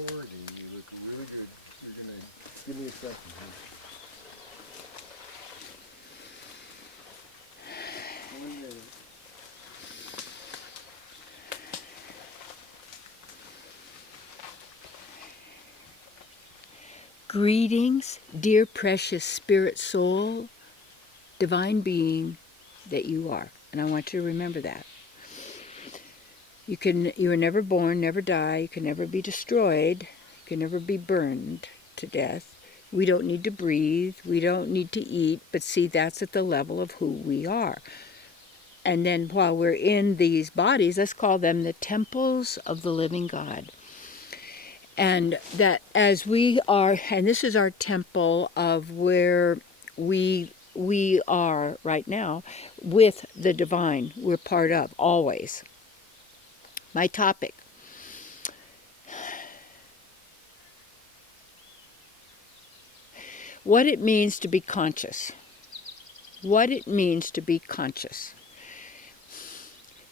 recording. You look really good. You're going to give me a second here. One minute. Greetings, dear precious spirit soul, divine being that you are. And I want you to remember that. You are never born, never die, you can never be destroyed, you can never be burned to death. We don't need to breathe, we don't need to eat, but see, that's at the level of who we are. And then while we're in these bodies, let's call them the temples of the living God. And that as we are, and this is our temple of where we are right now with the divine, we're part of, always. My topic. What it means to be conscious. What it means to be conscious.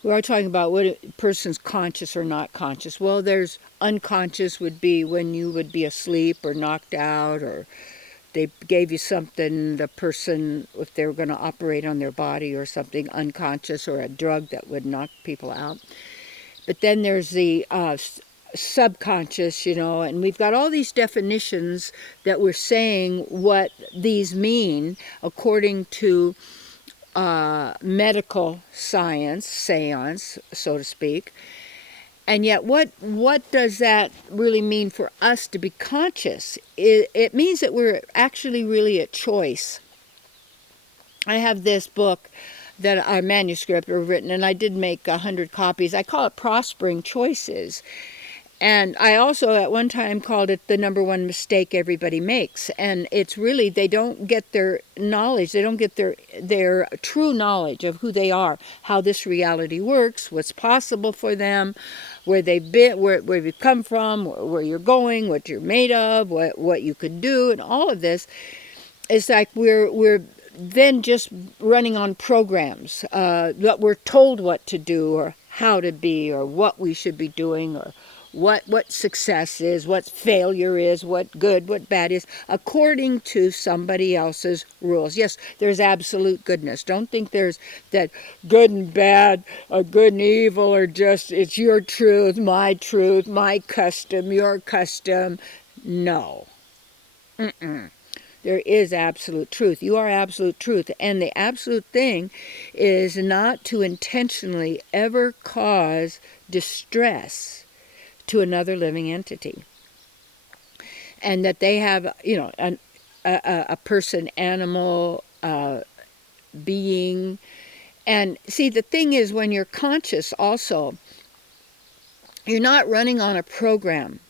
We are talking about what a person's conscious or not conscious. Well, there's unconscious would be when you would be asleep or knocked out, or they gave you something, the person, if they were going to operate on their body or something, unconscious, or a drug that would knock people out. But then there's the subconscious, and we've got all these definitions that we're saying what these mean according to medical science, seance, so to speak. And yet, what does that really mean for us to be conscious? It means that we're actually really at choice. I have this book that a manuscript are written, and I did make 100 copies. I call it Prospering Choices. And I also at one time called it the number one mistake everybody makes. And it's really, they don't get their knowledge, they don't get their true knowledge of who they are, how this reality works, what's possible for them, where they've been, where you've come from, where you're going, what you're made of, what you could do, and all of this. It's like we're then just running on programs that we're told what to do or how to be or what we should be doing or what success is, what failure is, what good, what bad is, according to somebody else's rules. Yes, there's absolute goodness. Don't think there's that good and bad, or good and evil, or just it's your truth, my custom, your custom. No. There is absolute truth. You are absolute truth. And the absolute thing is not to intentionally ever cause distress to another living entity. And that they have, a person, animal, being. And see, the thing is, when you're conscious also, you're not running on a program.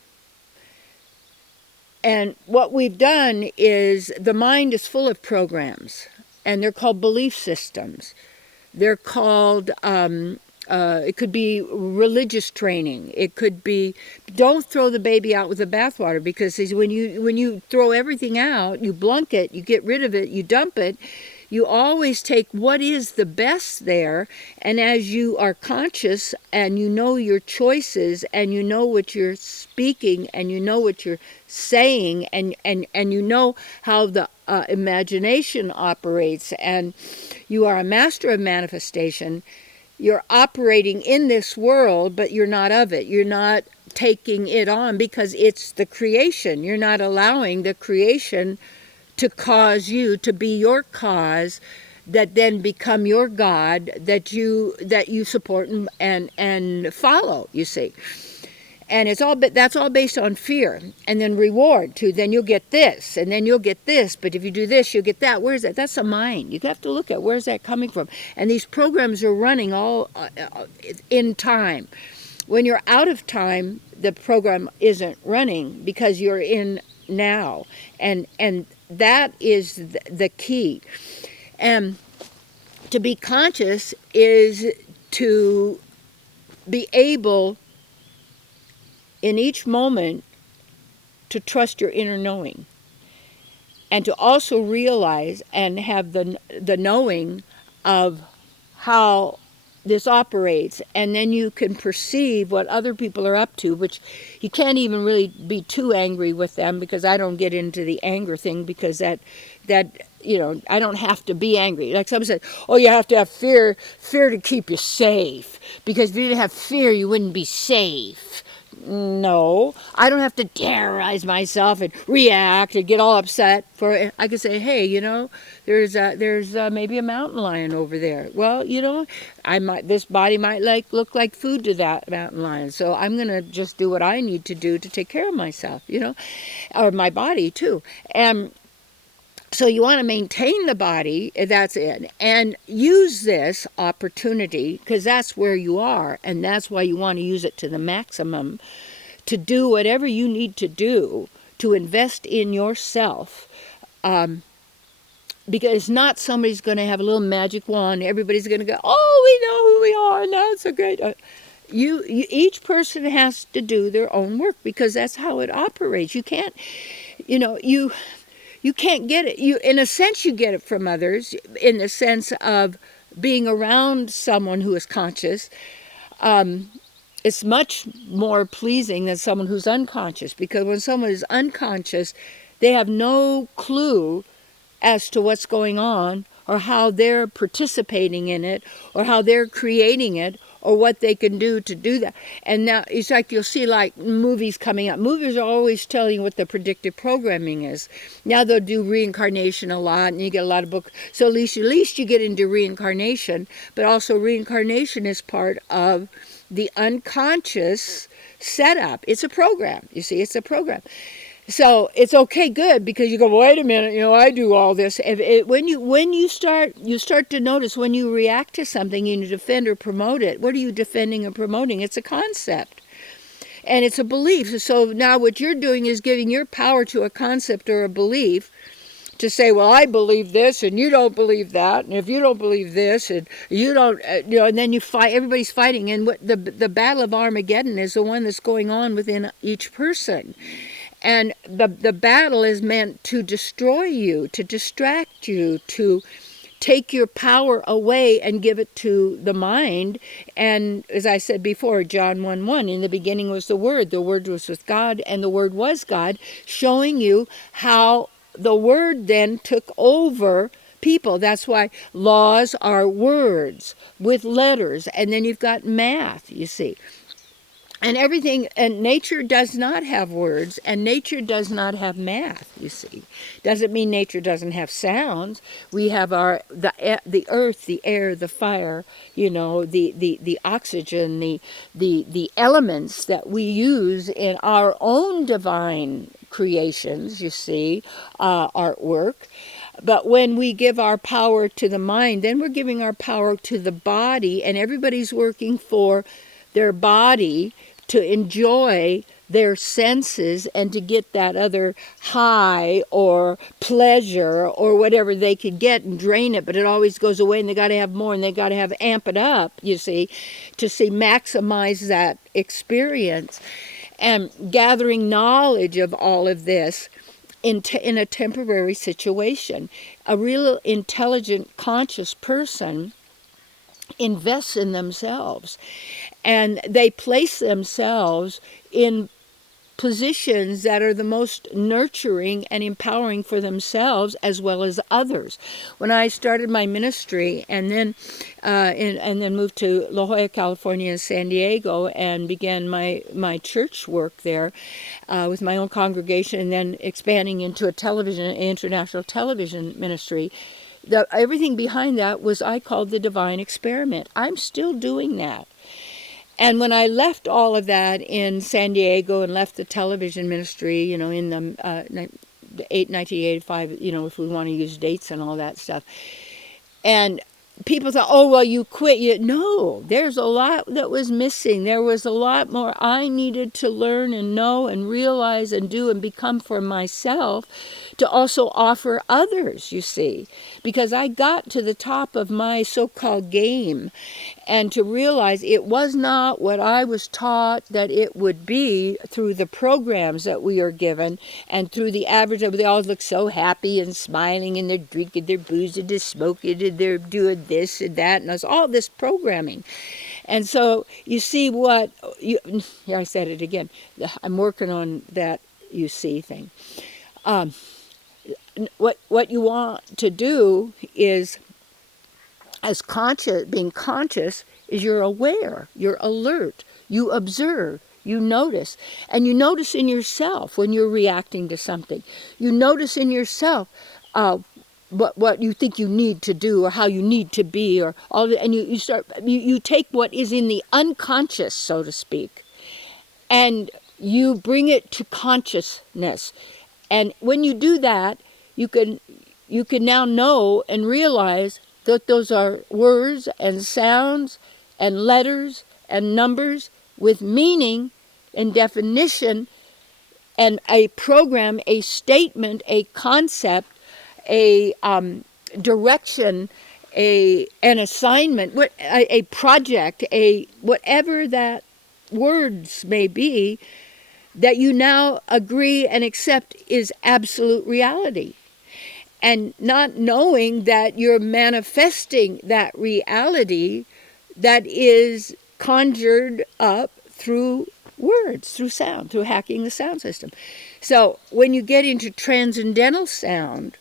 And what we've done is the mind is full of programs, and they're called belief systems. They're called, it could be religious training. It could be, don't throw the baby out with the bathwater, because when you throw everything out, you blunk it, you get rid of it, you dump it, you always take what is the best there, and as you are conscious and you know your choices and you know what you're speaking and you know what you're saying and you know how the imagination operates, and you are a master of manifestation, you're operating in this world, but you're not of it. You're not taking it on because it's the creation. You're not allowing the creation to cause you to be your cause, that then become your God, that you support and follow, you see. And that's all based on fear, and then reward too. Then you'll get this, and then you'll get this. But if you do this, you'll get that. Where's that? That's the mind. You have to look at where's that coming from. And these programs are running all in time. When you're out of time, the program isn't running because you're in now, and that is the key. And to be conscious is to be able in each moment to trust your inner knowing, and to also realize and have the knowing of how this operates, and then you can perceive what other people are up to, which you can't even really be too angry with them, because I don't get into the anger thing, because that I don't have to be angry. Like someone said, oh, you have to have fear to keep you safe, because if you didn't have fear, you wouldn't be safe. No, I don't have to terrorize myself and react and get all upset. I could say, hey, there's maybe a mountain lion over there. Well, this body might look like food to that mountain lion, so I'm gonna just do what I need to do to take care of myself, or my body too. And so you want to maintain the body, that's it, and use this opportunity, because that's where you are, and that's why you want to use it to the maximum, to do whatever you need to do to invest in yourself. Because it's not somebody's going to have a little magic wand, everybody's going to go, oh, we know who we are, and that's so great. Each person has to do their own work, because that's how it operates. You can't, you can't get it. In a sense, you get it from others, in the sense of being around someone who is conscious. It's much more pleasing than someone who's unconscious, because when someone is unconscious, they have no clue as to what's going on, or how they're participating in it, or how they're creating it, or what they can do to do that. And now it's like you'll see like movies coming up. Movies are always telling you what the predictive programming is. Now they'll do reincarnation a lot, and you get a lot of books. So at least you get into reincarnation, but also reincarnation is part of the unconscious setup. It's a program. You see, it's a program. So it's okay, good, because you go, wait a minute, I do all this. When you start to notice, when you react to something, you defend or promote it. What are you defending or promoting? It's a concept, and it's a belief. So now what you're doing is giving your power to a concept or a belief, to say, well, I believe this, and you don't believe that, and if you don't believe this, and you don't, and then you fight. Everybody's fighting, and what the battle of Armageddon is the one that's going on within each person. And the battle is meant to destroy you, to distract you, to take your power away and give it to the mind. And as I said before, John 1:1, in the beginning was the Word was with God, and the Word was God, showing you how the Word then took over people. That's why laws are words with letters, and then you've got math, you see. And everything, and nature does not have words, and nature does not have math, you see. Doesn't mean nature doesn't have sounds. We have the earth, the air, the fire, the oxygen, the elements that we use in our own divine creations, you see, artwork. But when we give our power to the mind, then we're giving our power to the body, and everybody's working for their body to enjoy their senses and to get that other high or pleasure or whatever they could get and drain it, but it always goes away, and they got to have more, and they got to have amp it up, you see, to maximize that experience. And gathering knowledge of all of this in a temporary situation. A real intelligent, conscious person invests in themselves, and they place themselves in positions that are the most nurturing and empowering for themselves as well as others. When I started my ministry, and then moved to La Jolla, California, and San Diego, and began my church work there with my own congregation, and then expanding into international television ministry. Everything behind that was I called the divine experiment. I'm still doing that. And when I left all of that in San Diego and left the television ministry, in the 1985, if we want to use dates and all that stuff, and people thought, oh, well, you quit. No, there's a lot that was missing. There was a lot more I needed to learn and know and realize and do and become for myself, to also offer others, you see, because I got to the top of my so-called game, and to realize it was not what I was taught that it would be through the programs that we are given and through the average of they all look so happy and smiling and they're drinking their booze and they're smoking and they're doing this and that and there's all this programming. And so you see what, I said it again, I'm working on that you see thing. What you want to do is, as being conscious, is you're aware, you're alert, you observe, you notice. And you notice in yourself when you're reacting to something. You notice in yourself what you think you need to do or how you need to be or all and you take what is in the unconscious, so to speak, and you bring it to consciousness. And when you do that, you can now know and realize that those are words and sounds and letters and numbers with meaning and definition and a program, a statement, a concept, a direction, an assignment, a project, whatever that words may be, that you now agree and accept is absolute reality. And not knowing that you're manifesting that reality that is conjured up through words, through sound, through hacking the sound system. So when you get into transcendental sound,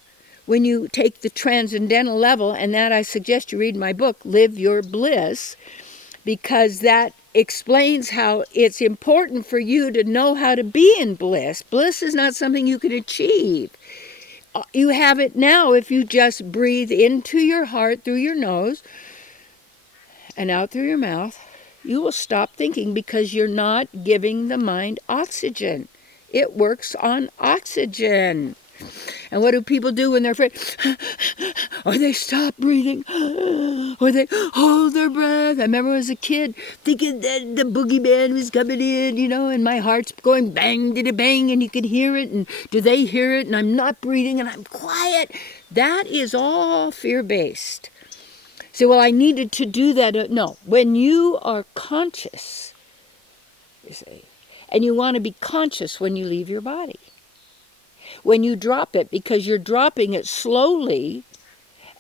when you take the transcendental level, and that I suggest you read my book, Live Your Bliss, because that explains how it's important for you to know how to be in bliss. Bliss is not something you can achieve. You have it now if you just breathe into your heart through your nose and out through your mouth. You will stop thinking because you're not giving the mind oxygen. It works on oxygen. And what do people do when they're afraid? Or they stop breathing, or they hold their breath. I remember as a kid thinking that the boogeyman was coming in, and my heart's going bang, diddy bang, and you can hear it, and do they hear it, and I'm not breathing, and I'm quiet. That is all fear-based. So, well, I needed to do that. No, when you are conscious, you see, and you want to be conscious when you leave your body. When you drop it, because you're dropping it slowly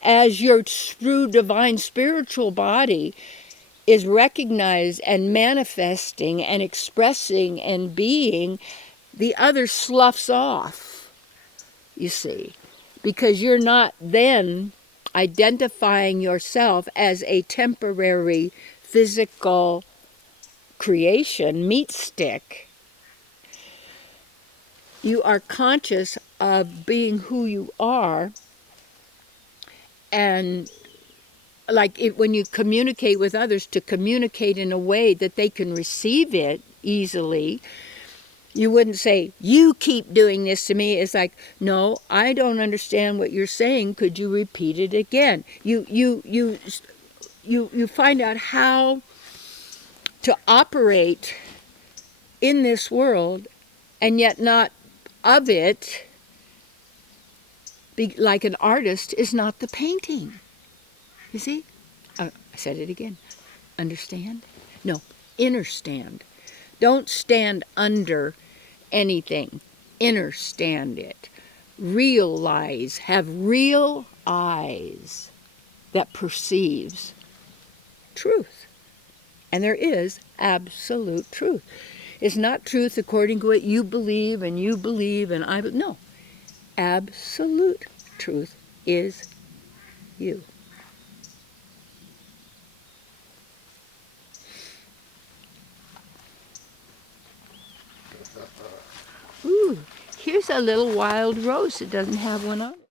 as your true divine spiritual body is recognized and manifesting and expressing and being, the other sloughs off, you see, because you're not then identifying yourself as a temporary physical creation, meat stick. You are conscious of being who you are, and when you communicate with others, to communicate in a way that they can receive it easily. You wouldn't say, you keep doing this to me. It's like, no, I don't understand what you're saying. Could you repeat it again? You find out how to operate in this world and yet not of it. Like an artist is not the painting. You see? I said it again. Understand? No, understand. Don't stand under anything. Understand it. Realize, have real eyes that perceives truth. And there is absolute truth. It's not truth according to what you believe and I believe. No. Absolute truth is you. Ooh, here's a little wild rose that doesn't have one on it.